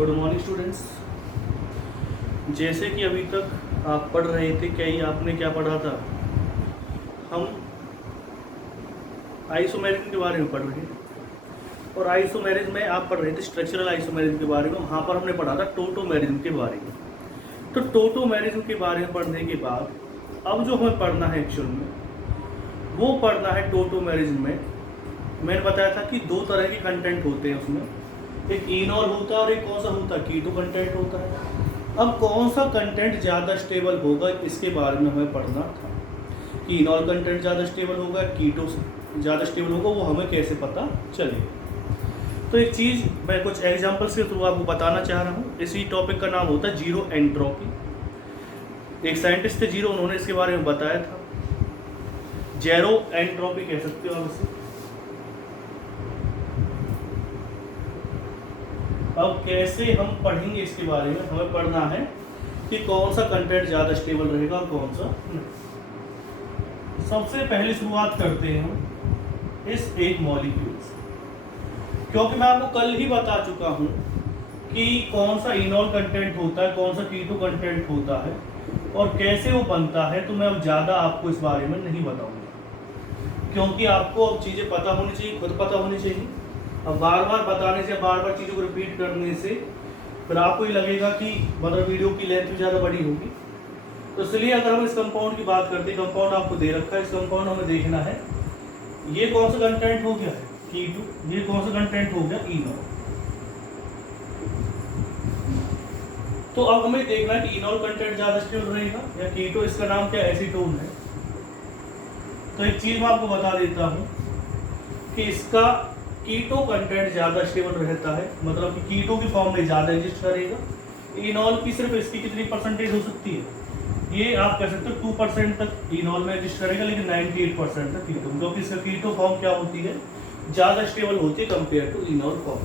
Good morning students. जैसे कि अभी तक आप पढ़ रहे थे, आपने क्या पढ़ा था? हम आइसोमेरिज्म के बारे में पढ़ रहे हैं और आइसोमेरिज्म में आप पढ़ रहे थे स्ट्रक्चरल आइसोमेरिज्म के बारे में। वहाँ पर हमने पढ़ा था टोटोमेरिज्म के बारे में। तो टोटोमेरिज्म के बारे में पढ़ने के बाद अब जो हमें पढ़ना है एक्चुअल में, वो पढ़ना है टोटोमेरिज्म में। मैंने बताया था कि दो तरह के कंटेंट होते हैं उसमें, एक इनॉल होता है और एक कौन सा होता है, कीटो कंटेंट होता है। अब कौन सा कंटेंट ज़्यादा स्टेबल होगा इसके बारे में हमें पढ़ना था कि इनॉल कंटेंट ज़्यादा स्टेबल होगा, कीटो ज़्यादा स्टेबल होगा, वो हमें कैसे पता चलेगा। तो एक चीज़ मैं कुछ एग्जांपल्स के थ्रू आपको बताना चाह रहा हूँ। इसी टॉपिक का नाम होता है जीरो एंट्रोपी। एक साइंटिस्ट थे जीरो, उन्होंने इसके बारे में बताया था। जेरो एंट्रोपी कह सकते हो आप इसे। अब कैसे हम पढ़ेंगे इसके बारे में, हमें पढ़ना है कि कौन सा कंटेंट ज़्यादा स्टेबल रहेगा और कौन सा नहीं। सबसे पहले शुरुआत करते हैं हम इस एक मॉलिक्यूल से, क्योंकि मैं आपको कल ही बता चुका हूँ कि कौन सा इनॉल कंटेंट होता है, कौन सा कीटो कंटेंट होता है और कैसे वो बनता है। तो मैं अब ज़्यादा आपको इस बारे में नहीं बताऊँगा, क्योंकि आपको अब चीज़ें पता होनी चाहिए, खुद पता होनी चाहिए। अब बार बार बताने से, बार बार चीज़ों को रिपीट करने से फिर आपको ही लगेगा कि मतलब वीडियो की लेंथ भी ज़्यादा बड़ी होगी। तो इसलिए अगर हम इस कंपाउंड की बात करते हैं, कंपाउंड आपको दे रखा है, इस कंपाउंड हमें देखना है ये कौन सा कंटेंट हो गया है, कीटो, ये कौन सा कंटेंट हो गया, इनॉल। तो अब हमें देखना है कि इनॉल कंटेंट ज़्यादा स्टेबल रहेगा या कीटो। इसका नाम क्या, एसीटोन है। तो एक चीज़ मैं आपको बता देता हूँ कि इसका कीटो कंटेंट ज़्यादा स्टेबल रहता है, मतलब कि कीटो की फॉर्म में ज़्यादा एग्जिस्ट करेगा। इनॉल की सिर्फ इसकी कितनी परसेंटेज हो सकती है, ये आप कह सकते हो 2% तक इनॉल में एग्जिस्ट करेगा, लेकिन 98% तक कीटो, क्योंकि इसका कीटो फॉर्म क्या होती है, ज़्यादा स्टेबल होती है कंपेयर टू इनॉल फॉर्म।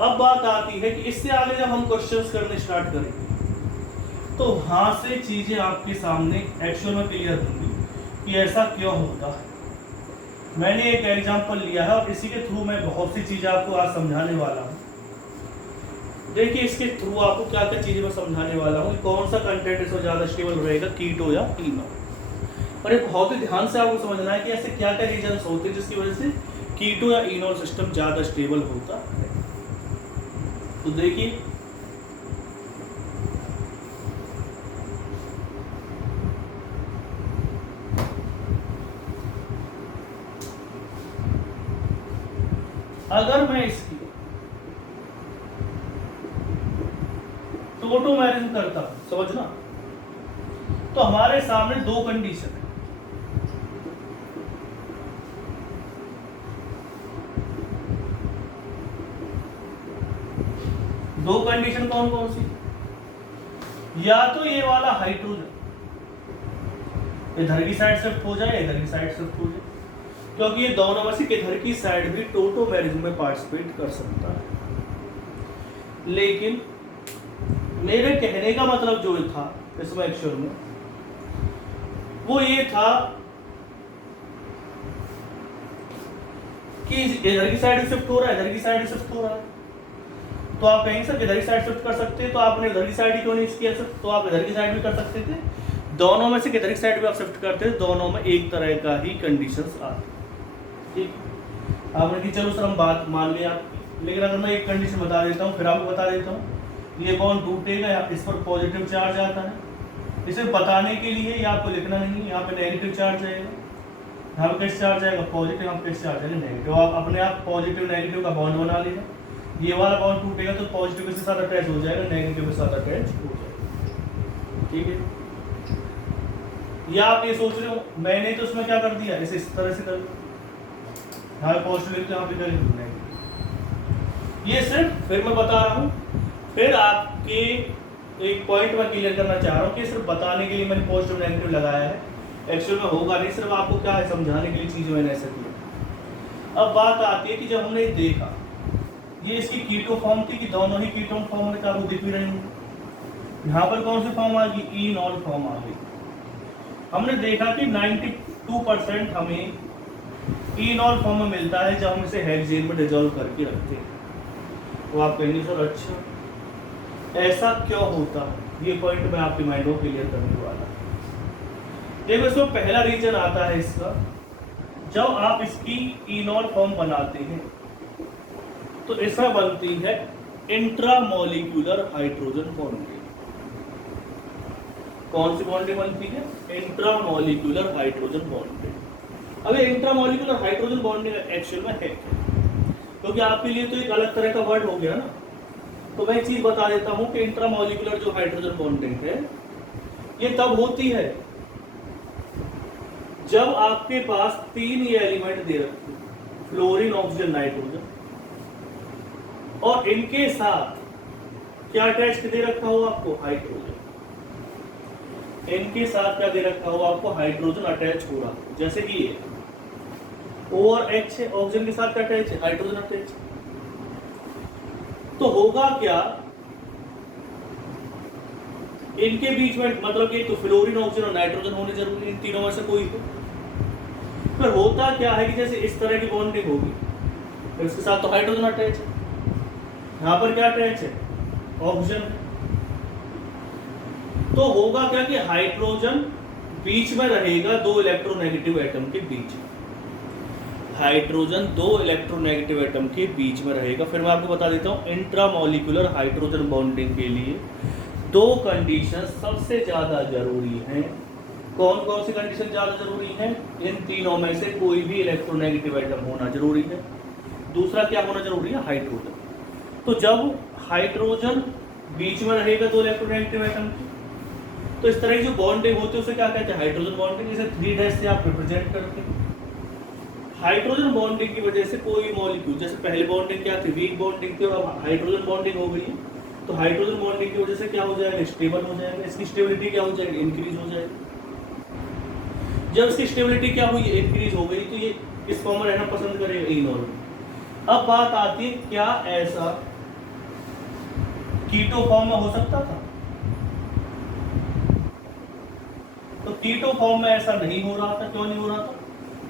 अब बात आती है कि इससे आगे जब हम क्वेश्चंस करने स्टार्ट करेंगे तो वहाँ से चीज़ें आपके सामने एक्चुअल में क्लियर होंगी कि ऐसा क्यों होता है। मैंने एक एग्जांपल लिया है और इसी के थ्रू मैं बहुत सी चीज़ें आपको आज समझाने वाला हूँ। देखिए इसके थ्रू आपको क्या क्या चीज़ें मैं समझाने वाला हूँ, कौन सा कंटेंट इसमें ज़्यादा स्टेबल रहेगा, कीटो या इनॉल। और ये बहुत ही ध्यान से आपको समझना है कि ऐसे क्या क्या रीजन्स होते हैं जिसकी वजह से कीटो या इनॉल सिस्टम ज़्यादा स्टेबल होता है। तो देखिए अगर मैं इसकी टोटोमेरिज्म करता हूं, समझना, तो हमारे सामने दो कंडीशन है। दो कंडीशन कौन कौन सी, या तो ये वाला हाइड्रोजन इधर की साइड शिफ्ट हो जाए, इधर की साइड शिफ्ट हो जाए, क्योंकि ये दोनों में से किधर की साइड भी टोटोमेरिज्म में पार्टिसिपेट कर सकता है। लेकिन मेरे कहने का मतलब जो था इसमें एक्चुअल में वो ये था कि इधर की साइड शिफ्ट हो रहा है, इधर की साइड शिफ्ट हो रहा है, तो आप कहेंगे सर इधर की साइड शिफ्ट कर सकते हैं, तो आपने इधर की साइड ही क्यों नहीं किया सर, तो आप इधर की साइड भी कर सकते थे। दोनों में से किधर की साइड भी आप शिफ्ट करते थे, दोनों में एक तरह का ही कंडीशंस आती। ठीक, आपने कि चलो सर हम बात मान लिया आपकी, लेकिन अगर मैं एक कंडीशन बता देता हूँ, फिर आपको बता देता हूँ, ये बॉन्ड टूटेगा, इस पर पॉजिटिव चार्ज आता है। इसे बताने के लिए ये आपको लिखना नहीं, यहाँ पे नेगेटिव चार्ज आएगा, यहाँ पे कैसे चार्ज आएगा, पॉजिटिव, यहाँ पे कैसे चार्ज आएगा, नेगेटिव। आप अपने आप पॉजिटिव नेगेटिव का बॉन्ड बना लेगा। ये वाला बॉन्ड टूटेगा तो पॉजिटिव के साथ अटैच हो जाएगा, नेगेटिव के साथ अटैच हो जाएगा। ठीक है, या आप ये सोच रहे हो मैंने तो उसमें क्या कर दिया, इसे इस तरह से कर दिया, यहाँ पॉजिटिव लिखते यहाँ पे करेंगे। ये सिर्फ फिर मैं बता रहा हूँ, फिर आपके एक पॉइंट मैं क्लियर करना चाह रहा हूँ कि सिर्फ बताने के लिए मैंने पॉजिटिव नेगेटिव लगाया है, एक्चुअल में होगा नहीं, सिर्फ आपको क्या है समझाने के लिए चीज़ मैंने ऐसा किया। अब बात आती है कि जब हमने देखा ये इसकी कीटो फॉर्म थी कि दोनों ही कीटोन फॉर्म में क्या वो दिख भी रही है, यहाँ पर कौन सी फॉर्म आ गई, इनॉल फॉर्म आ गई। हमने देखा कि 92% हमें इनॉल फॉर्म में मिलता है जब हम इसे हेक्सेन में डिसॉल्व करके रखते हैं। तो आप कहेंगे सर अच्छा ऐसा क्यों होता है, ये पॉइंट मैं आपके माइंड को क्लियर करने वाला। देखो इसमें पहला रीजन आता है इसका, जब आप इसकी इनॉन फॉर्म बनाते हैं तो इसमें बनती है इंट्रामोलिक्यूलर हाइड्रोजन बॉन्डिंग। कौन सी बॉन्डिंग बनती है? Intramolecular hydrogen bonding. अब ये इंट्रामोलिक्यूलर हाइड्रोजन बॉन्डिंग एक्चुअल में है क्या? क्योंकि आपके लिए तो एक अलग तरह का वर्ड हो गया ना, तो मैं एक चीज बता देता हूं कि इंट्रामोलिक्यूलर जो हाइड्रोजन बॉन्डिंग है ये तब होती है जब आपके पास 3 ये एलिमेंट दे रखे, फ्लोरीन, ऑक्सीजन, नाइट्रोजन, और इनके साथ क्या अटैच दे रखा हो आपको? हाइड्रोजन। इनके साथ क्या दे रखा हो आपको? हाइड्रोजन अटैच हो रहा, जैसे कि ये O और H है, ऑक्सीजन के साथ क्या अटैच है? Hydrogen attach. तो होगा क्या इनके बीच में, मतलब कि तो फ्लोरीन, ऑक्सीजन और नाइट्रोजन होने जरूरी, इन तीनों में से कोई हो। फिर होता क्या है कि जैसे इस तरह की बॉन्डिंग होगी तो इसके साथ तो हाइड्रोजन अटैच है, यहां पर क्या अटैच है? ऑक्सीजन। तो होगा क्या कि हाइड्रोजन बीच में रहेगा 2 इलेक्ट्रोनेगेटिव एटम के बीच में। हाइड्रोजन 2 इलेक्ट्रोनेगेटिव एटम के बीच में रहेगा। फिर मैं आपको बता देता हूं इंट्रामोलिक्यूलर हाइड्रोजन बॉन्डिंग के लिए 2 कंडीशन सबसे ज्यादा जरूरी हैं। कौन कौन सी कंडीशन ज्यादा जरूरी है? इन तीनों में से कोई भी इलेक्ट्रोनेगेटिव एटम होना जरूरी है। दूसरा क्या होना जरूरी है? हाइड्रोजन। तो जब हाइड्रोजन बीच में रहेगा 2 इलेक्ट्रोनेगेटिव एटम की, तो इस तरह की जो बॉन्डिंग होती है उसे क्या कहते हैं? Hydrogen bonding. इसे 3 से आप रिप्रेजेंट करते हैं। हाइड्रोजन बॉन्डिंग की वजह से कोई मॉलिक्यूल, जैसे पहले बॉन्डिंग क्या थी? वीक बॉन्डिंग थी, और अब हाइड्रोजन बॉन्डिंग हो गई, तो हाइड्रोजन बॉन्डिंग की वजह से क्या हो जाएगा? स्टेबल हो जाएगा। इसकी स्टेबिलिटी क्या हो जाएगी? इंक्रीज हो जाएगी। जब इसकी स्टेबिलिटी क्या हुई? इंक्रीज हो गई, तो ये किस फॉर्म में रहना पसंद करेगा? इनॉर्गेनिक। अब बात आती है, क्या ऐसा कीटो फॉर्म में हो सकता था? तो कीटो फॉर्म में ऐसा नहीं हो रहा था। क्यों नहीं हो रहा था?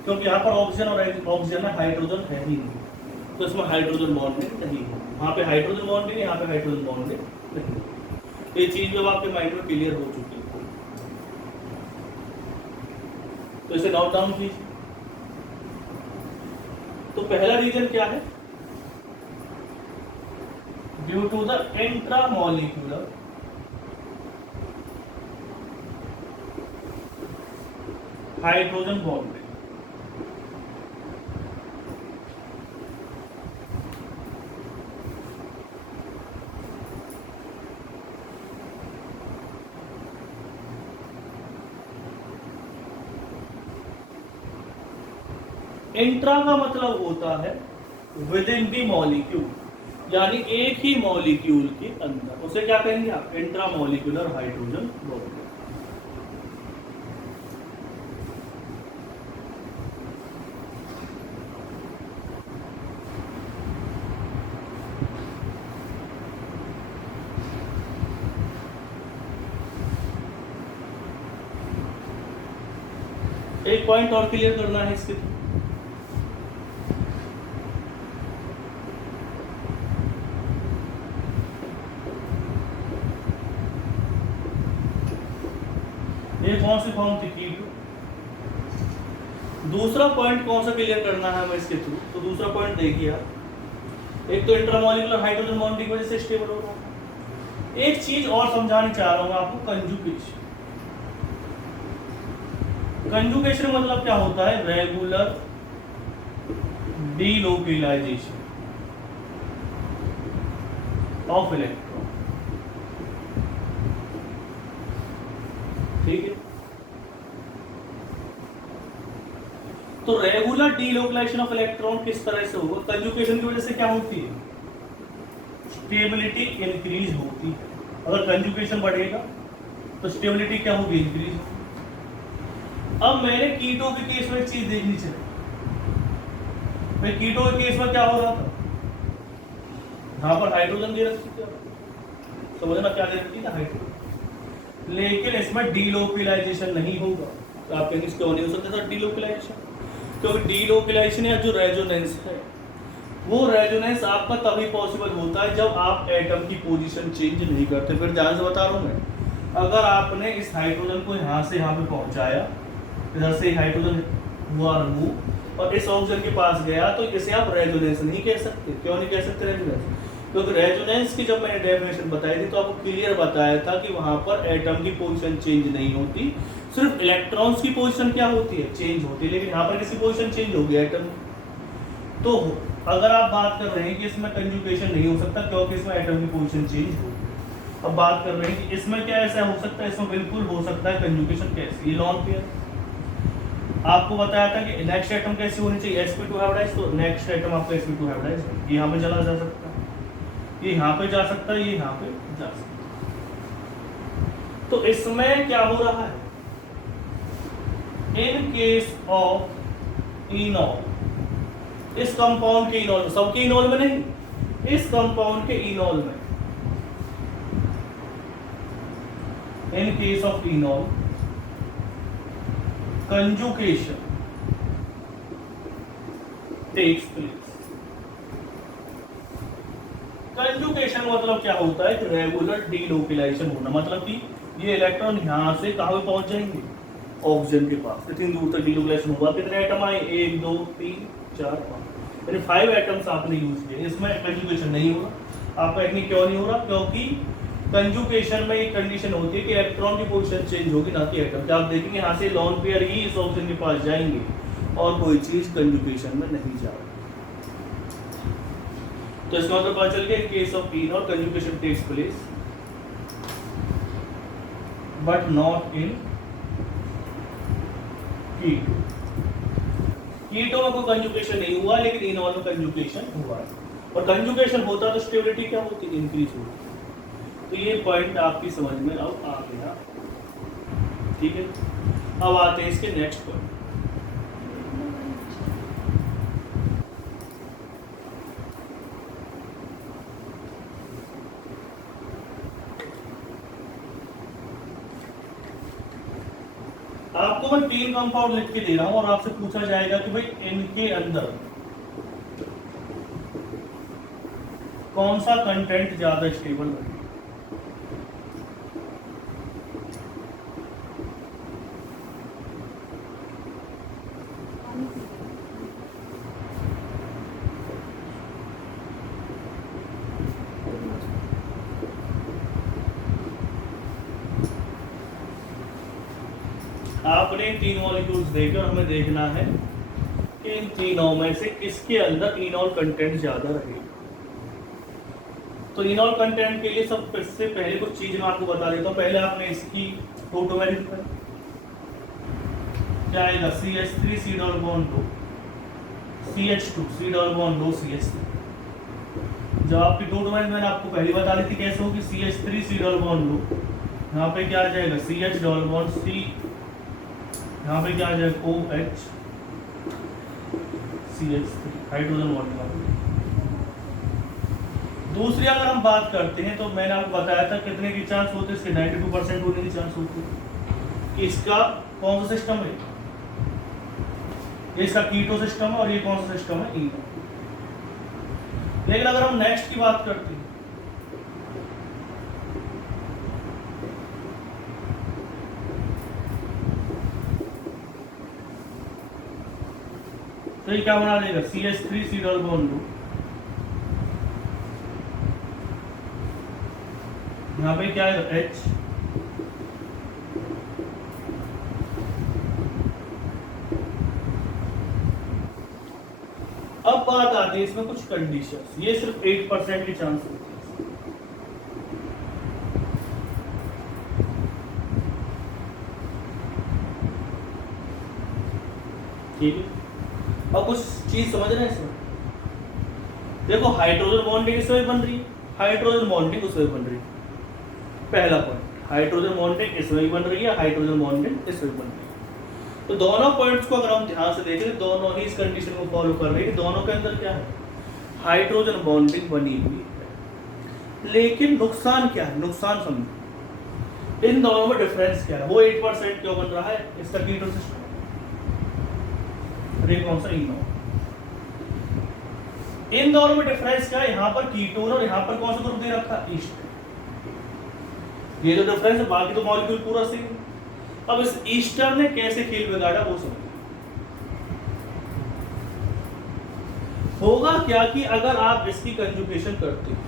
क्योंकि यहाँ पर ऑक्सीजन और ऑक्सीजन में हाइड्रोजन है ही नहीं, तो इसमें हाइड्रोजन बॉन्डिंग नहीं है। वहाँ पे हाइड्रोजन बॉन्डिंग है, यहाँ पे हाइड्रोजन बॉन्डिंग नहीं। ये चीज जब आपके माइंड में क्लियर हो चुकी है तो इसे नोट डाउन कीजिए। तो पहला रीजन क्या है? Due to the intramolecular hydrogen bonding. Intra का मतलब होता है विद इन दी मॉलिक्यूल, यानी एक ही मॉलिक्यूल के अंदर। उसे क्या कहेंगे आप? Intramolecular hydrogen bonding. एक पॉइंट और क्लियर करना है इसके थ्रू। ये कौन सी फॉर्म थी? कीटो। दूसरा पॉइंट कौन सा क्लियर करना है हमें इसके थ्रू? तो दूसरा पॉइंट देखिए आप, एक तो इंट्रामोलिक्यूलर हाइड्रोजन बॉन्डिंग की वजह से स्टेबल हो रहा है। एक चीज और समझाने चाह रहा हूं आपको, कंजुगेशन। कंजुगेशन मतलब क्या होता है? Regular delocalisation of electron. ठीक है, तो रेगुलर डीलोकेलाइजेशन ऑफ इलेक्ट्रॉन किस तरह से होगा? कंजुगेशन की वजह से क्या होती है? स्टेबिलिटी इंक्रीज होती है। अगर कंजुगेशन बढ़ेगा तो स्टेबिलिटी क्या होगी? इंक्रीज होगी। अब मैंने कीटो के केस में एक चीज देखनी चाहिए। मैं कीटो के केस में क्या हो रहा था? यहां पर हाइड्रोजन दे रखी थी, समझना क्या दे रखी थी? हाइड्रोजन। लेकिन इसमें डीलोकेलाइजेशन नहीं होगा। तो आप कहेंगे क्यों नहीं हो सकता था डीलोकेलाइजेशन? क्योंकि डीलोकेलाइजेशन या जो रेजोनेंस है वो रेजोनेंस आपका तभी पॉसिबल होता है जब आप एटम की पोजीशन चेंज नहीं करते। फिर ध्यान से बता रहा हूँ मैं, अगर आपने इस हाइड्रोजन को यहाँ से यहाँ पे पहुँचाया, इधर से हाइड्रोजन हुआ रिमूव और इस ऑक्सीजन के पास गया, तो इसे आप रेजोनेंस नहीं कह सकते। क्यों नहीं कह सकते रेजोनेंस? क्योंकि रेजोनेंस की जब मैंने डेफिनेशन बताई थी तो आपको क्लियर बताया था कि वहाँ पर एटम की पोजीशन चेंज नहीं होती, सिर्फ इलेक्ट्रॉन्स की पोजीशन क्या होती है, चेंज होती है। लेकिन यहाँ पर किसी पोजीशन चेंज हो गया एटम। तो अगर आप बात कर रहे हैं कि इसमें कंजुगेशन नहीं हो सकता क्योंकि इसमें एटम की पोजीशन चेंज हो, अब बात कर रहे हैं कि इसमें क्या ऐसा हो सकता है, इसमें बिल्कुल हो सकता है कंजुगेशन। कैसे? ये लॉन पेयर आपको बताया था कि नेक्स्ट एटम कैसी होनी चाहिए, sp2 हाइब्रिडाइज। तो नेक्स्ट एटम आपका sp2 हाइब्रिडाइज है, यहाँ पे चला जा सकता है, ये यहाँ पे जा सकता है, ये यहाँ पे जा सकता है। तो इसमें क्या हो रहा है, इन केस ऑफ इनॉल, इस कंपाउंड के इनॉल में, सबके इनॉल में नहीं, इस कंपाउंड के इनॉल में, in case of enol conjugation takes place. Conjugation मतलब क्या होता है कि रेगुलर डीलोकेलाइजेशन होना, मतलब कि ये इलेक्ट्रॉन यहां से कहां पे पहुंच जाएंगे, ऑक्सीजन के पास। इतनी दूर तक डीलोकेलाइजेशन हुआ। कितने एटम आए, 1 2 3 4 5, यानी 5 एटम्स आपने यूज किए। इसमें कंजुगेशन नहीं हो रहा। आपका टेक्निक क्यों नहीं हो रहा? क्योंकि कंजुगेशन में एक कंडीशन होती है कि इलेक्ट्रॉन की पोजीशन चेंज होगी, ना कि एटम। तो आप देखेंगे यहाँ से लॉन पेयर ही इस ऑक्सीजन के पास जाएंगे और कोई चीज कंजुगेशन में नहीं जा रही। तो इसका मतलब पता चल गया, in case of enol conjugation takes place but not in keto. Keto में कोई कंजुगेशन नहीं हुआ, लेकिन इनॉल में कंजुगेशन हुआ है। और कंजुगेशन होता तो स्टेबिलिटी क्या होती, इंक्रीज होती। तो ये पॉइंट आपकी समझ में अब आ गया, ठीक है। अब आते हैं इसके नेक्स्ट पॉइंट। आपको मैं 3 कंपाउंड लिख के दे रहा हूं और आपसे पूछा जाएगा कि भाई इनके अंदर कौन सा कंटेंट ज्यादा स्टेबल है। आपने 3 मॉलिक्यूल्स देखे और हमें देखना है कि इन तीनों में से किसके अंदर इनॉल कंटेंट ज्यादा रहेगा। तो इनॉल कंटेंट के लिए सबसे पहले कुछ चीज मैं आपको बता देता हूँ। पहले आपने इसकी टोटोमेरिक क्या आएगा, CH3 C double bond 2 CH2 C double bond 2 CH3। जब आपकी टोटोमेरिक मैंने आपको पहले बता दी थी कैसे होगी, CH3 C डबल बॉन्ड 2, यहाँ पे क्या आ जाएगा CH डबल बॉन्ड C, यहाँ पे क्या आ जाएगा OH CH3 हाइड्रोजन बॉन्ड। दूसरी अगर हम बात करते हैं तो मैंने आपको बताया था कितने की चांस होते हैं इसके, 92% होने की चांस होती है कि इसका कौन सा सिस्टम है, ये इसका कीटो सिस्टम है और ये कौन सा सिस्टम है, इनो। लेकिन अगर हम नेक्स्ट की बात करते हैं तो ये क्या बना देगा, CH3 C डबल बॉन्ड 2, यहाँ पे क्या है H, अब बात आती है इसमें कुछ कंडीशंस। ये सिर्फ 8% की चांस होती है, ठीक है। अब कुछ चीज समझ रहे हैं इसमें, देखो हाइड्रोजन बॉन्डिंग इसमें बन रही है, हाइड्रोजन बॉन्डिंग उसमें बन रही है। पहला पॉइंट, हाइड्रोजन बॉन्डिंग इसमें बन रही है, हाइड्रोजन बॉन्डिंग इसमें बन रही है। तो दोनों पॉइंट्स को अगर हम ध्यान से देखें तो दोनों ही इस कंडीशन को फॉलो कर रहे हैं, दोनों के अंदर क्या है, हाइड्रोजन बॉन्डिंग बनी हुई है। लेकिन नुकसान क्या है, नुकसान समझो, इन दोनों में डिफरेंस क्या है। वो 8% क्यों बन रहा है, इसका कीटो सिस्टम, कौन सा इनो। इन दोनों में डिफरेंस क्या है, यहाँ पर कीटोन और यहाँ पर कौन सा ग्रुप दे रखा, ईस्ट। ये जो डिफरेंस है, बाकी तो मॉलिक्यूल पूरा सेम। अब इस ईस्टर ने कैसे खेल बिगाड़ा वो समझ। होगा क्या कि अगर आप इसकी कंजुगेशन करते हैं,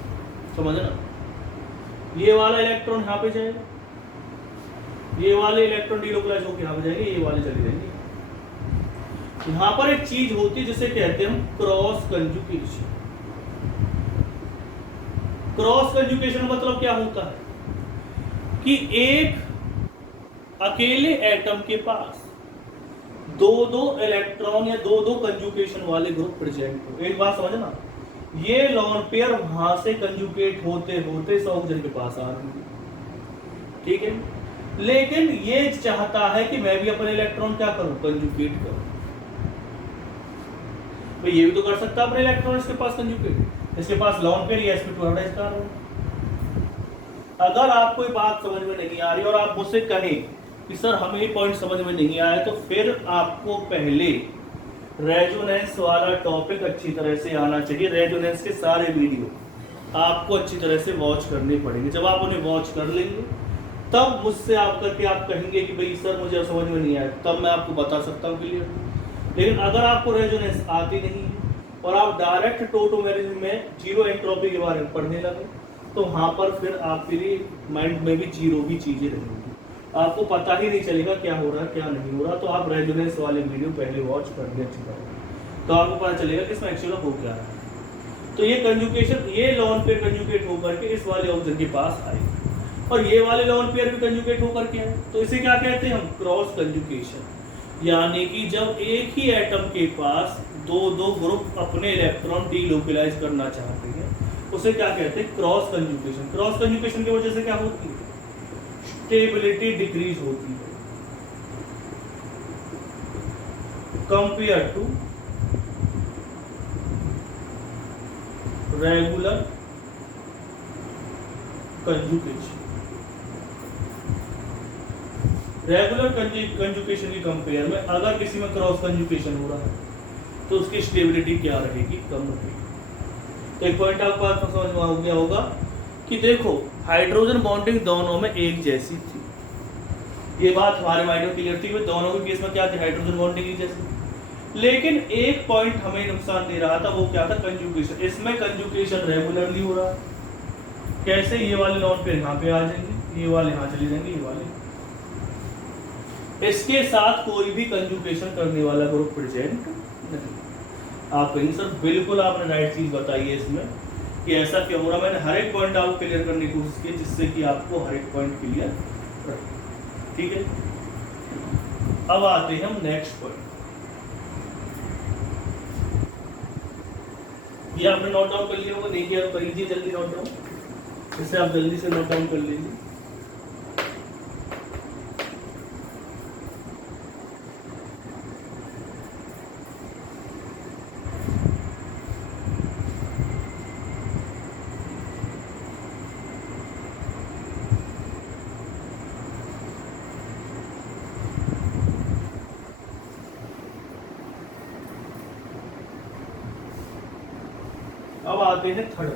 समझना, ये वाला इलेक्ट्रॉन यहाँ पे जाएगा, ये वाले इलेक्ट्रॉन डीलोकलाइज होकर यहाँ पे जाएंगे, ये वाले चले जाएंगे। यहाँ पर एक चीज होती है जिसे कहते हैं हम क्रॉस कंजुगेशन। क्रॉस कंजुगेशन मतलब क्या होता है कि एक अकेले एटम के पास दो दो इलेक्ट्रॉन या दो दो कंजुगेशन वाले ग्रुप प्रेजेंट हो। एक बात समझना, ये लॉन पेयर वहां से कंजुगेट होते होते इस ऑक्सीजन के पास आ रही है, ठीक है, लेकिन ये चाहता है कि मैं भी अपने इलेक्ट्रॉन क्या करूं, कंजुगेट करूं। तो ये भी तो कर सकता है अपने इलेक्ट्रॉन इसके पास कंजुगेट, इसके पास लॉन पेयर या sp2 हाइब्रिडाइज्ड कार्बन। अगर आपको ये बात समझ में नहीं आ रही और आप मुझसे कहें कि सर हमें ये पॉइंट समझ में नहीं आया, तो फिर आपको पहले रेजोनेंस वाला टॉपिक अच्छी तरह से आना चाहिए। रेजोनेंस के सारे वीडियो आपको अच्छी तरह से वॉच करने पड़ेंगे। जब आप उन्हें वॉच कर लेंगे तब मुझसे आप करके आप कहेंगे कि भाई सर मुझे समझ में नहीं आया, तब मैं आपको बता सकता हूँ क्लियर। लेकिन अगर आपको रेजोनेंस आती नहीं है और आप डायरेक्ट टोटोमेरिज्म में जीरो एंट्रोपी के बारे में पढ़ने लगे, तो वहाँ पर फिर आपके लिए माइंड में भी जीरो भी चीजें रहेंगी, आपको पता ही नहीं चलेगा क्या हो रहा है क्या नहीं हो रहा। तो आप रेजोनेंस वाले वीडियो पहले वॉच कर ले अच्छी तरह, तो आपको पता चलेगा कि इसमें एक्चुअली हो क्या रहा है। तो ये कंजुगेशन, ये लॉन पेयर कंजुगेट होकर के इस वाले ऑक्सीजन के पास आए और ये वाले लॉन पेयर भी कंजुगेट होकर के आए, तो इसे क्या कहते हैं हम, क्रॉस कंजुगेशन। यानी कि जब एक ही एटम के पास दो दो ग्रुप अपने इलेक्ट्रॉन डीलोकलाइज करना चाहते हैं, उसे क्या कहते हैं, क्रॉस कंजुगेशन। क्रॉस कंजुगेशन की वजह से क्या होती है, स्टेबिलिटी डिक्रीज होती है compare to regular conjugation. Regular conjugation की कंपेयर में अगर किसी में क्रॉस कंजुगेशन हो रहा है तो उसकी स्टेबिलिटी क्या रहेगी, कम रहेगी। तो एक पॉइंट आपको समझ में आ गया होगा कि देखो हाइड्रोजन बॉन्डिंग दोनों में एक जैसी थी, ये बात हमारे माइंड में क्लियर थी कि दोनों के केस में क्या थी, हाइड्रोजन बॉन्डिंग एक जैसी। लेकिन एक पॉइंट हमें नुकसान दे रहा था, वो क्या था, कंजुगेशन। इसमें कंजुगेशन रेगुलरली हो रहा है। कैसे, ये वाले लॉन पेयर यहाँ पे आ जाएंगे, ये वाले यहाँ चले जाएंगे, ये वाले, इसके साथ कोई भी कंजुगेशन करने वाला ग्रुप प्रेजेंट नहीं। आप कहेंगे सर बिल्कुल आपने राइट चीज बताई है इसमें कि ऐसा क्यों हो रहा। मैंने हर एक पॉइंट आपको क्लियर करने की कोशिश की जिससे कि आपको हर एक पॉइंट क्लियर रहे, ठीक है। अब आते हैं हम नेक्स्ट पॉइंट। ये आपने नोट डाउन कर लिया होगा, नहीं किया तो करिए जल्दी नोट डाउन, इससे आप जल्दी से नोट डाउन कर लीजिए। अब आते हैं थर्ड।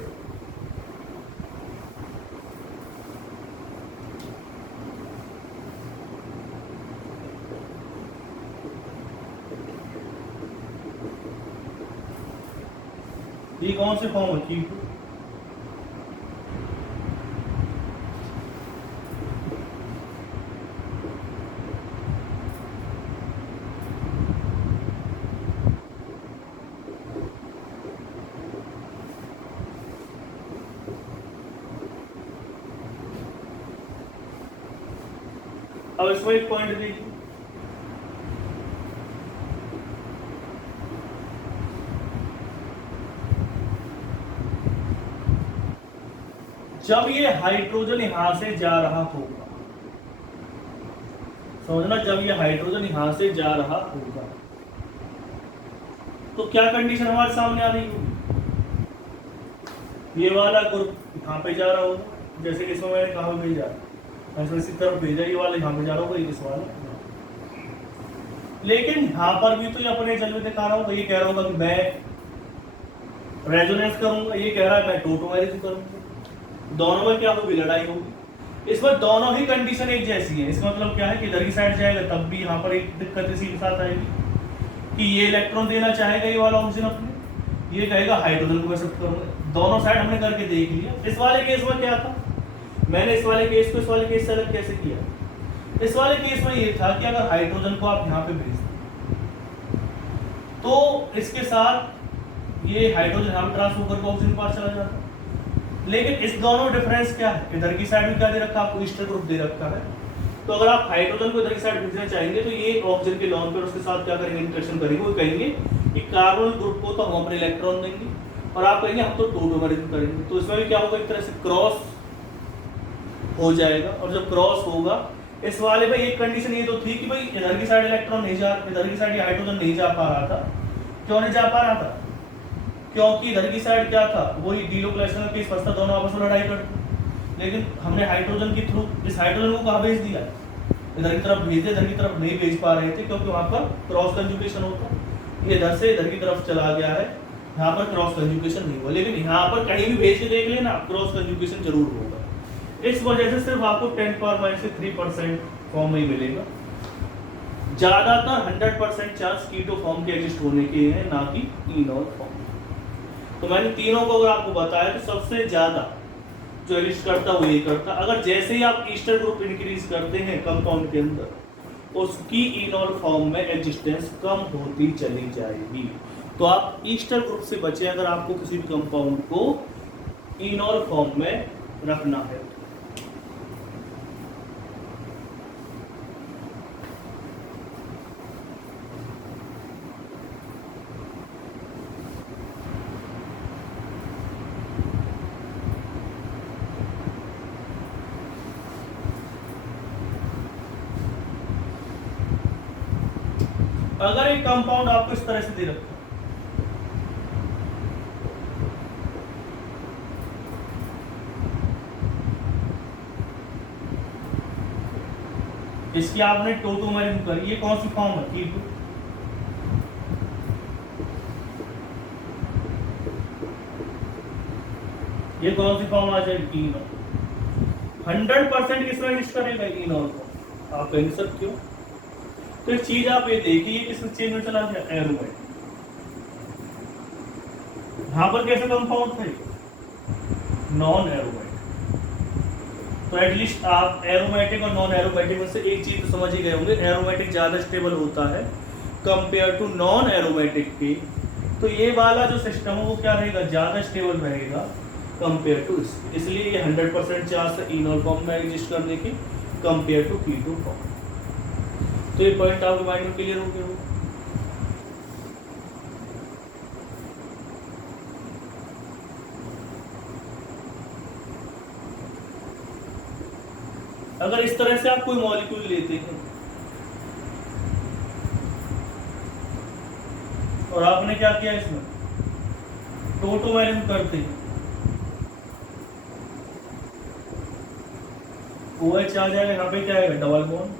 ये कौन से फॉर्म है, Q2। अब इसको एक पॉइंट देखिए, जब ये हाइड्रोजन यहां से जा रहा होगा, समझना, जब ये हाइड्रोजन यहां से जा रहा होगा तो क्या कंडीशन हमारे सामने आ रही होगी, ये वाला ग्रुप यहां पे जा रहा होगा, जैसे कि इसमें मैंने कहा भेजा, इसी तरफ भेजा, ये वाला यहाँ पे जा रहा होगा, इस वाला। लेकिन यहाँ पर भी तो ये अपने जल में दिखा रहा होगा, ये कह रहा होगा कि मैं रेजोनेंस करूंगा, ये कह रहा है मैं टोटोमेरिज्म करूंगा, दोनों में क्या होगी, लड़ाई होगी। इसमें दोनों ही कंडीशन एक जैसी है। इसका मतलब क्या है कि इधर की साइड जाएगा तब भी यहाँ पर एक दिक्कत इसी के साथ आएगी कि ये इलेक्ट्रॉन देना चाहेगा ये वाला ऑक्सीजन अपने, ये कहेगा हाइड्रोजन को मैं शिफ्ट करूंगा। दोनों साइड हमने करके देख लिया। इस वाले केस में क्या था, मैंने इस वाले केस को इस वाले केस से अलग कैसे किया, इस वाले केस में ये था कि अगर हाइड्रोजन को आप यहाँ पे भेज दें तो इसके साथ ये हाइड्रोजन हम ट्रांसफर करके ऑक्सीजन पास चला जाता। लेकिन इस दोनों डिफरेंस क्या है, इधर की साइड में क्या दे रखा है आपको, ईस्टर ग्रुप दे रखा है। तो अगर आप हाइड्रोजन को इधर की साइड भेजना चाहेंगे तो ये ऑक्सीजन के लॉन्ग पेयर उसके साथ क्या करेंगे, इंटरेक्शन करेंगे, वो कहेंगे कि कार्बन ग्रुप को तो हम अपने इलेक्ट्रॉन देंगे और आप कहेंगे हम तो टोटोमेरिज्म करेंगे। तो इसमें भी क्या होगा, एक तरह से क्रॉस हो जाएगा। और जब क्रॉस होगा, इस वाले में एक कंडीशन ये तो थी कि भाई इधर की साइड इलेक्ट्रॉन नहीं जा, इधर की साइड हाइड्रोजन नहीं जा पा रहा था। क्यों नहीं जा पा रहा था, क्योंकि इधर की साइड क्या था, वही डीलोकलाइजेशन का केस फंसता, दोनों आपस में लड़ाई करते। लेकिन हमने हाइड्रोजन के थ्रू इस हाइड्रोजन को कहाँ भेज दिया, इधर की तरफ भेज दिया, इधर की तरफ नहीं भेज पा रहे थे क्योंकि वहां पर क्रॉस कंजुगेशन होता। ये इधर से इधर की तरफ चला गया है, यहाँ पर क्रॉस कंजुगेशन नहीं हुआ। लेकिन यहाँ पर कहीं भी भेज के देख लेना, क्रॉस कंजुगेशन जरूर होगा। इस वजह से सिर्फ आपको 10⁻³ फॉर्म में ही मिलेगा। ज्यादातर 100% चांस कीटो फॉर्म के एग्जिस्ट होने के हैं, ना कि इनॉल फॉर्म। तो मैंने तीनों को अगर आपको बताया तो सबसे ज्यादा जो एग्जिस्ट करता है वो ये करता। अगर जैसे ही आप ईस्टर ग्रुप इंक्रीज करते हैं कंपाउंड के अंदर, उसकी इनॉल फॉर्म में एग्जिस्टेंस कम होती चली जाएगी। तो आप ईस्टर ग्रुप से बचे अगर आपको किसी भी कंपाउंड को इनॉल फॉर्म में रखना है। अगर एक कंपाउंड आपको इस तरह से दे रखा है, इसकी आपने टोटोमेरिज्म करी, ये कौन सी फॉर्म है, कीटो। ये कौन सी फॉर्म आ जाएगी, इनॉल। 100% किसमें एग्जिस्ट करेगा, इनॉल को। आप कहेंगे सर क्यों, तो एक चीज आप ये देखिए, किस चेन में चला गया, एरोमेटिक। यहां पर कैसे कंपाउंड थे, नॉन एरोमेटिक। तो एटलीस्ट आप एरोमेटिक और नॉन एरोमेटिक में से एक चीज तो समझ ही गए होंगे, एरोमेटिक ज्यादा स्टेबल होता है कंपेयर टू नॉन एरोमेटिक के। तो ये वाला जो सिस्टम है वो क्या रहेगा, ज्यादा स्टेबल रहेगा कंपेयर टू इसलिए ये 100% चांस है इनॉल फॉर्म में एग्जिस्ट करने की कंपेयर टू कीटो फॉर्म। तो ये पॉइंट आपके माइंड में क्लियर हो गया हो। अगर इस तरह से आप कोई मॉलिक्यूल लेते हैं और आपने क्या किया, इसमें टोटोमेरिज्म करते हैं, OH आ जाएगा, यहाँ पे क्या आएगा, डबल बॉन्ड।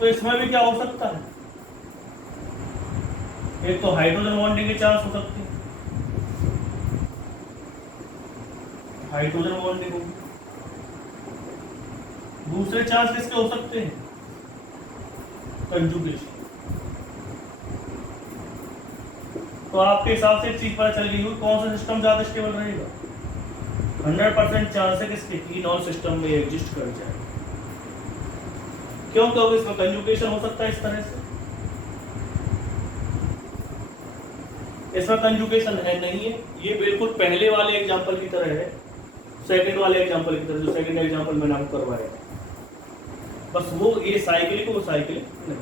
तो इसमें भी क्या हो सकता है, एक तो हाइड्रोजन बॉन्डिंग के चांस हो सकते हैं, हाइड्रोजन बॉन्डिंग होगी। दूसरे चांस किसके हो सकते हैं, कंजुगेशन। तो आपके हिसाब से एक चीज पता चल गई हुई, कौन सा सिस्टम ज्यादा स्टेबल रहेगा, 100% चांस है किसके, इनॉल सिस्टम में एग्जिस्ट कर जाए। क्यों, क्योंकि इसमें कंजुगेशन हो सकता है इस तरह से, इसमें कंजुगेशन है नहीं है। ये बिल्कुल पहले वाले एग्जांपल की तरह है, सेकंड वाले एग्जांपल की तरह, जो सेकंड एग्जांपल मैंने आपको करवाया, बस वो ये साइक्लिक वो साइक्लिक नहीं।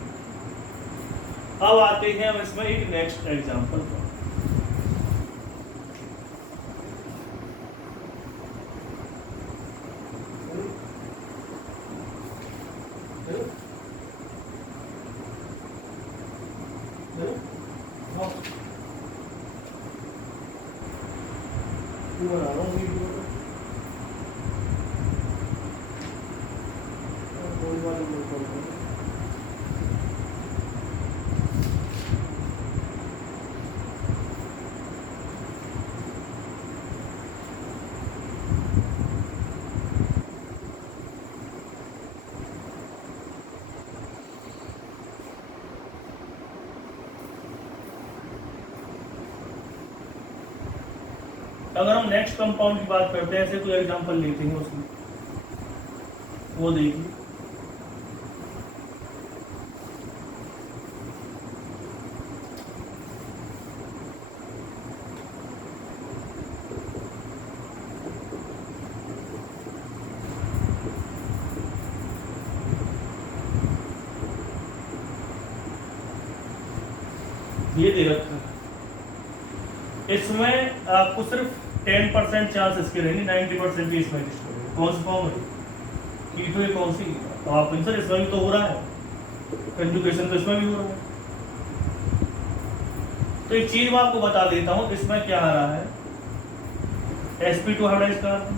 अब आते हैं हम इसमें एक नेक्स्ट एग्जांपल पर। अगर हम नेक्स्ट कंपाउंड की बात करते हैं, ऐसे कोई एग्जांपल लेते हैं उसमें, वो देखिए ये दे रखा है, इसमें आपको सिर्फ 10% चांस इसके रहेंगे, 90% इसमें एग्जिस्ट करेगा। कौन सी फॉर्म है? कीटो ये कौन सी? तो आप आंसर इसमें भी तो हो रहा है, कंजुगेशन तो इसमें भी हो रहा है। तो एक चीज मैं आपको बता देता हूं, इसमें क्या आ रहा है, sp2 हाइब्रिडाइज्ड कार्बन,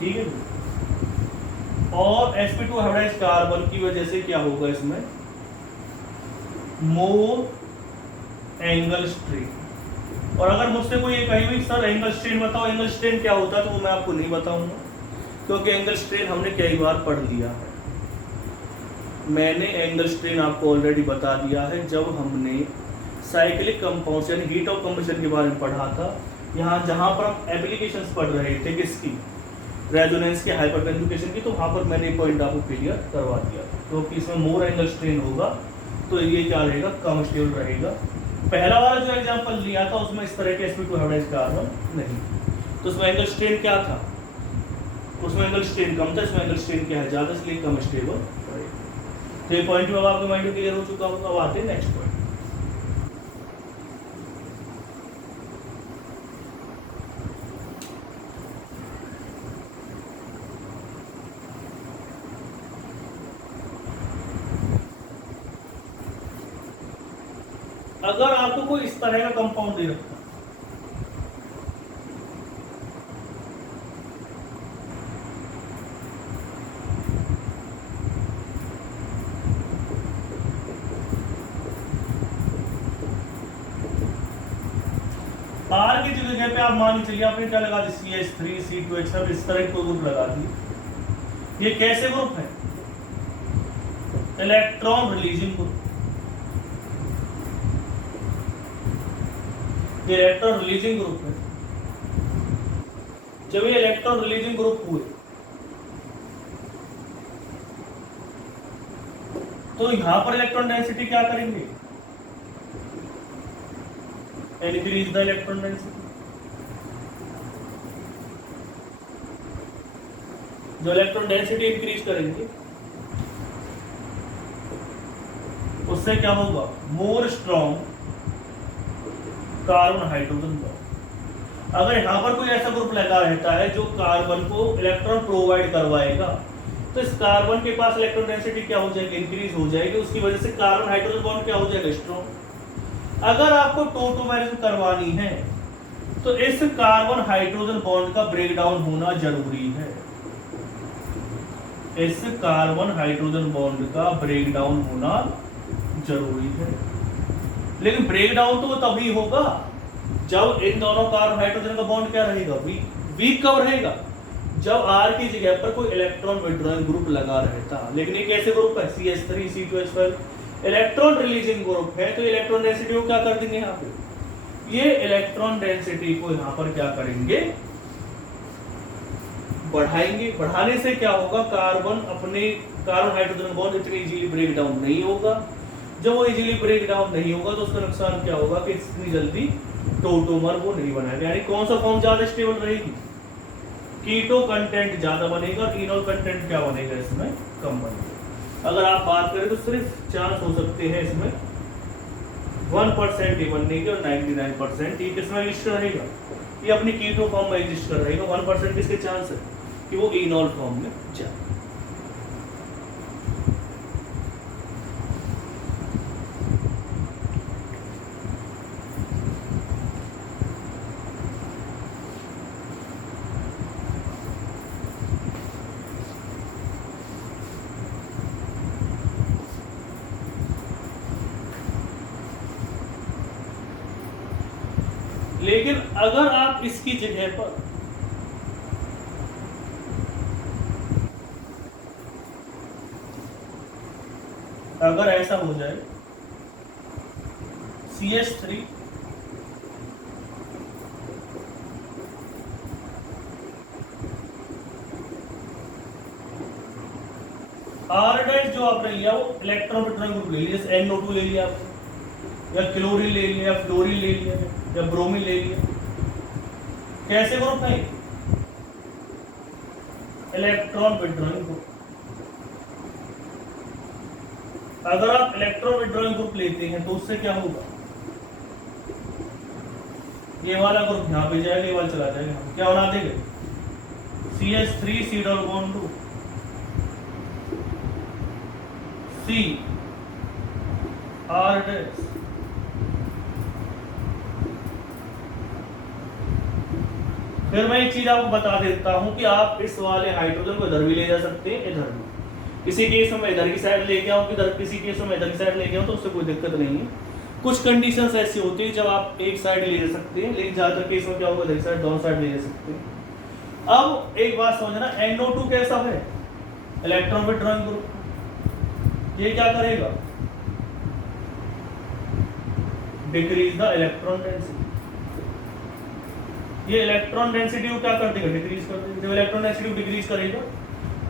ठीक है। और sp2 हाइब्रिडाइज्ड कार्बन की वजह से क्या होगा, इसमें मोर एंगल स्ट्रेन। और अगर मुझसे कोई ये कही हुई सर एंगल स्ट्रेन बताओ, एंगल स्ट्रेन क्या होता है, तो वो मैं आपको नहीं बताऊंगा, क्योंकि एंगल स्ट्रेन हमने कई बार पढ़ लिया है। मैंने एंगल स्ट्रेन आपको ऑलरेडी बता दिया है जब हमने साइक्लिक कंपाउंड्स यानी हीट ऑफ कंबशन के बारे में पढ़ा था। यहाँ जहाँ पर हम एप्लीकेशंस पढ़ रहे थे किसकी, रेजोनेंस के, हाइपर कंजुगेशन की, तो वहाँ पर मैंने पॉइंट आपको क्लियर करवा दिया था। क्योंकि इसमें मोर एंगल स्ट्रेन होगा तो ये क्या रहेगा, कम स्टेबल रहेगा। पहला वाला जो एग्जांपल लिया था उसमें इस तरह के sp2 हाइब्रिडाइज्ड कार्बन नहीं, तो उसमें एंगल स्ट्रेन क्या था, उसमें एंगल स्ट्रेन कम था, इसमें एंगल स्ट्रेन क्या है, ज्यादा, इसलिए कम स्टेबल रहेगा। तो ये पॉइंट अब आपके माइंड में क्लियर हो चुका होगा। अब आते हैं नेक्स्ट पॉइंट। अगर आपको कोई इस तरह का कंपाउंड दे रखा है, आर की जगह पे आप मान के चलिए आपने क्या लगा दी, CH3 C2H7 इस तरह के ग्रुप लगा दिए। ये कैसे ग्रुप है, इलेक्ट्रॉन रिलीजिंग ग्रुप। ये इलेक्ट्रॉन रिलीजिंग ग्रुप है। जब ये इलेक्ट्रॉन रिलीजिंग ग्रुप हुए तो यहां पर इलेक्ट्रॉन डेंसिटी क्या करेंगे, इंक्रीज द इलेक्ट्रॉन डेंसिटी। जो इलेक्ट्रॉन डेंसिटी इंक्रीज करेंगे उससे क्या होगा, more strong carbon hydrogen bond. अगर यहां पर कोई ऐसा ग्रुप लगा रहता है जो कार्बन को इलेक्ट्रॉन प्रोवाइड करवाएगा, तो इस कार्बन के पास इलेक्ट्रॉन डेंसिटी क्या हो जाएगी, इंक्रीज हो जाएगी। उसकी वजह से कार्बन हाइड्रोजन बॉन्ड क्या हो जाएगा, स्ट्रॉन्ग। अगर आपको टोटोमेरिज्म करवानी है तो इस कार्बन हाइड्रोजन बॉन्ड का ब्रेकडाउन होना जरूरी है। इस कार्बन हाइड्रोजन बॉन्ड का ब्रेकडाउन होना जरूरी है। लेकिन ब्रेकडाउन तो तभी होगा जब इन दोनों कार्बन हाइड्रोजन का बॉन्ड क्या रहेगा, वीक। वीक कब रहेगा, जब R की जगह पर कोई इलेक्ट्रॉन विड्रॉइंग ग्रुप लगा रहता। लेकिन ये कैसे ग्रुप है, CH3 C2H5 electron releasing group है, तो इलेक्ट्रॉन डेंसिटी को क्या कर देंगे, यहाँ पे ये इलेक्ट्रॉन डेंसिटी को यहाँ पर क्या करेंगे, बढ़ाएंगे। बढ़ाने से क्या होगा, कार्बन हाइड्रोजन बॉन्ड इतनी इजीली ब्रेक डाउन नहीं होगा। जब वो इजीली ब्रेक डाउन नहीं होगा तो उसका नुकसान क्या होगा कि इतनी जल्दी टोटोमर वो नहीं बनाएगा। यानी कौन सा फॉर्म ज्यादा स्टेबल रहेगी, कीटो कंटेंट ज्यादा बनेगा और इनोल कंटेंट क्या बनेगा, इसमें कम बनेगा। अगर आप बात करें तो सिर्फ चांस हो सकते हैं इसमें 1% ही बनने के और 99% ये किसमें एग्जिस्ट रहेगा, ये अपनी कीटो फॉर्म में एग्जिस्ट कर रहेगा। 1% किसके चांस है कि वो इनोल फॉर्म में जाए। लेकिन अगर आप इसकी जगह पर अगर ऐसा हो जाए CH3 आर डैश जो आपने लिया वो इलेक्ट्रॉन विड्रॉइंग ग्रुप ले लिया, जैसे NO2 ले लिया आपने, या क्लोरीन ले लिया, या फ्लोरीन ले लिया, या ब्रोमीन ले लिया। कैसे ग्रुप है? Electron withdrawing group. अगर आप इलेक्ट्रॉन विड्रॉइंग ग्रुप लेते हैं तो उससे क्या होगा? ये वाला ग्रुप यहाँ पे जाएगा, ये वाला चला जाएगा, क्या बना देंगे? CH3 C double bond 2 C R dash. फिर मैं एक चीज आपको बता देता हूं कि आप इस वाले हाइड्रोजन को इधर भी ले जा सकते हैं, इधर भी। किसी केस में इधर की साइड लेके आऊं, इधर किसी केस में इधर की साइड लेके आऊं, तो उससे कोई दिक्कत नहीं है। कुछ कंडीशंस ऐसी होती है जब आप एक साइड ले जा सकते हैं, लेकिन ज्यादातर केस में क्या होगा, इधर साइड दोनों साइड ले जा सकते हैं। अब एक बात समझना, NO2 कैसा है? Electron withdrawing group. ये क्या करेगा? Decrease the electron density. ये इलेक्ट्रॉन डेंसिटी को क्या कर देगा? डिक्रीज कर देगा। जब इलेक्ट्रॉन डेंसिटी को डिक्रीज करेगा,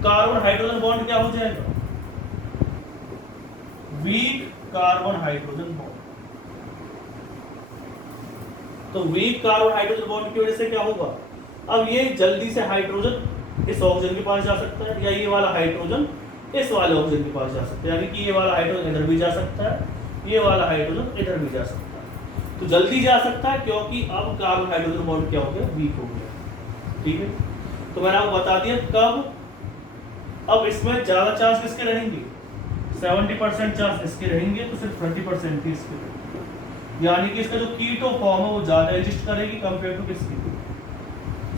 कार्बन हाइड्रोजन बॉन्ड क्या हो जाएगा? Weak carbon hydrogen bond. तो वीक कार्बन हाइड्रोजन बॉन्ड की वजह से क्या होगा? अब ये जल्दी से हाइड्रोजन इस ऑक्सीजन के पास जा सकता है, या ये वाला हाइड्रोजन इस वाले ऑक्सीजन के पास जा सकता है, यानी कि ये वाला हाइड्रोजन इधर भी जा सकता है, ये वाला हाइड्रोजन इधर भी जा सकता है। तो जल्दी जा सकता है क्योंकि अब कार्बन हाइड्रोजन बॉन्ड क्या हो गया? वीक हो गया। ठीक है, तो मैंने आपको बता दिया कब। अब इसमें ज्यादा चांस किसके रहेंगे? 70% चांस इसके रहेंगे, तो सिर्फ 30% ही इसके रहेंगे। यानी कि इसका जो कीटो फॉर्म है वो ज्यादा एग्जिस्ट करेगी कंपेयर टू किसकी?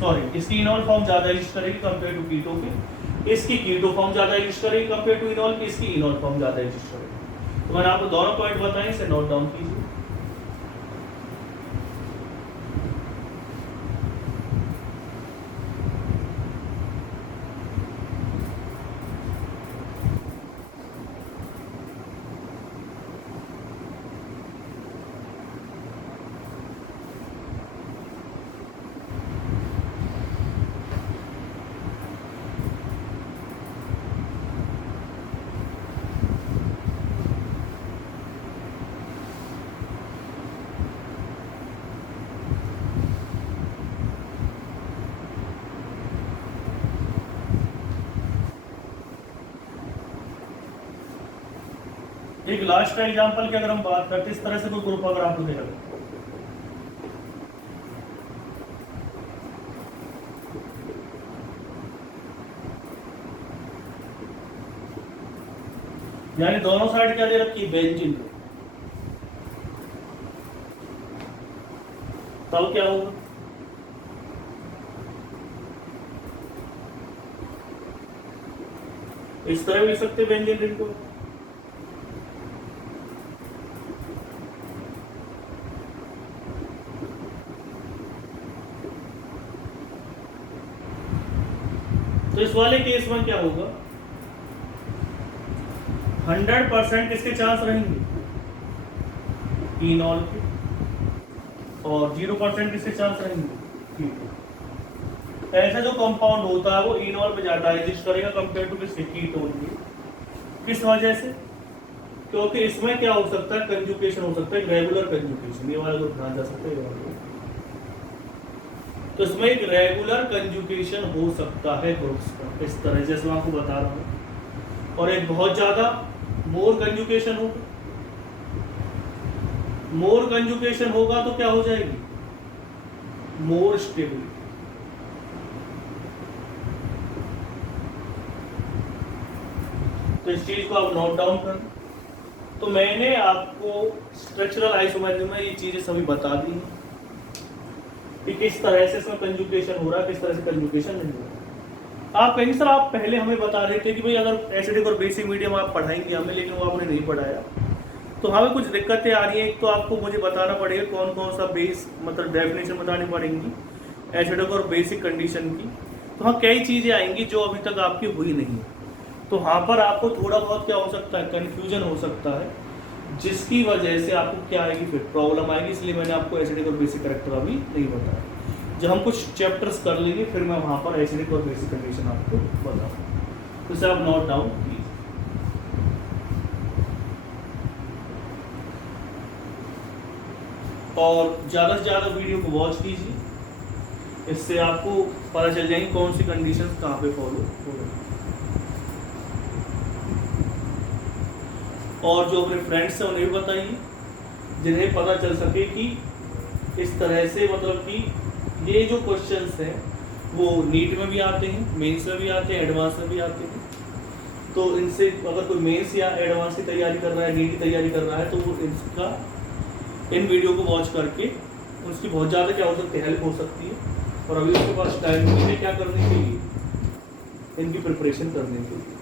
सॉरी, इसकी इनॉल फॉर्म ज्यादा एग्जिस्ट करेगी कंपेयर टू कीटो के। इसकी कीटो फॉर्म ज्यादा एग्जिस्ट करेगी कंपेयर टू इनॉल की, इसकी इनॉल फॉर्म ज्यादा एग्जिस्ट करेगी। तो मैंने आपको दोनों पॉइंट बताए, इसे नोट डाउन कीजिए। एक लास्ट एग्जांपल की अगर हम बात करते, इस तरह से कोई ग्रुप अगर आपको दिया, यानी दोनों साइड क्या दे रखी? बेंजीन। तब क्या होगा? इस तरह भी लिख सकते बेंजीन रिंग को। तो इस वाले केस में क्या होगा? 100% किसके चांस रहेंगे? इनॉल के, और 0% किसके चांस रहेंगे? ऐसा जो कंपाउंड होता है वो इनॉल पे ज्यादा एग्जिस्ट करेगा कंपेयर टू किसके? कीटोन के। किस वजह से? क्योंकि इसमें क्या हो सकता है? कंजुगेशन हो सकता है, रेगुलर कंजुगेशन। ये वाला ग्रुप ध्यान जा सकता है, तो इसमें एक रेगुलर कंजुगेशन हो सकता है ग्रुप्स का, इस तरह जैसे मैं आपको बता रहा हूं। और एक बहुत ज्यादा मोर कंजुगेशन होगा। मोर कंजुगेशन होगा तो क्या हो जाएगी? More stability. तो इस चीज को आप नोट डाउन कर। तो मैंने आपको स्ट्रक्चरल आइसोमेरिज्म में ये चीजें सभी बता दी हैं कि किस तरह से इसमें कंजुगेशन हो रहा है, किस तरह से कंजुगेशन नहीं हो रहा। आप कहीं सर आप पहले हमें बता रहे थे कि भाई अगर एसिडिक और बेसिक मीडियम आप पढ़ाएंगे हमें, लेकिन वो आपने नहीं पढ़ाया, तो हमें कुछ दिक्कतें आ रही हैं। एक तो आपको मुझे बताना पड़ेगा कौन कौन सा बेस, मतलब डेफिनेशन बतानी पड़ेंगी एसिडिक और बेसिक कंडीशन की। तो हाँ, कई चीज़ें आएंगी जो अभी तक आपकी हुई नहीं, तो वहाँ पर आपको थोड़ा बहुत क्या हो सकता है? कन्फ्यूजन हो सकता है, जिसकी वजह से आपको क्या आएगी? फिर प्रॉब्लम आएगी। इसलिए मैंने आपको एसिडिक और बेसिक कैरेक्टर अभी नहीं बताया। जब हम कुछ चैप्टर्स कर लेंगे फिर मैं वहाँ पर एसिडिक और बेसिक कंडीशन आपको बताऊँगा। तो इसे आप नोट डाउन कीजिए। और ज़्यादा से ज़्यादा वीडियो को वॉच कीजिए, इससे आपको पता चल जाएंगी कौन सी कंडीशंस कहाँ पे फॉलो हो रही है। और जो अपने फ्रेंड्स हैं उन्हें भी बताइए, जिन्हें पता चल सके कि इस तरह से मतलब कि ये जो क्वेश्चंस हैं वो नीट में भी आते हैं, मेंस में भी आते हैं, एडवांस में भी आते हैं। तो इनसे अगर कोई मेंस या एडवांस की तैयारी कर रहा है, नीट की तैयारी कर रहा है, तो वो इसका इन वीडियो को वॉच करके उसकी बहुत ज़्यादा क्या हो सकती है, हेल्प हो सकती है। और अभी उसके पास टाइम नहीं है क्या करने के लिए, इनकी प्रिपरेशन करने के लिए।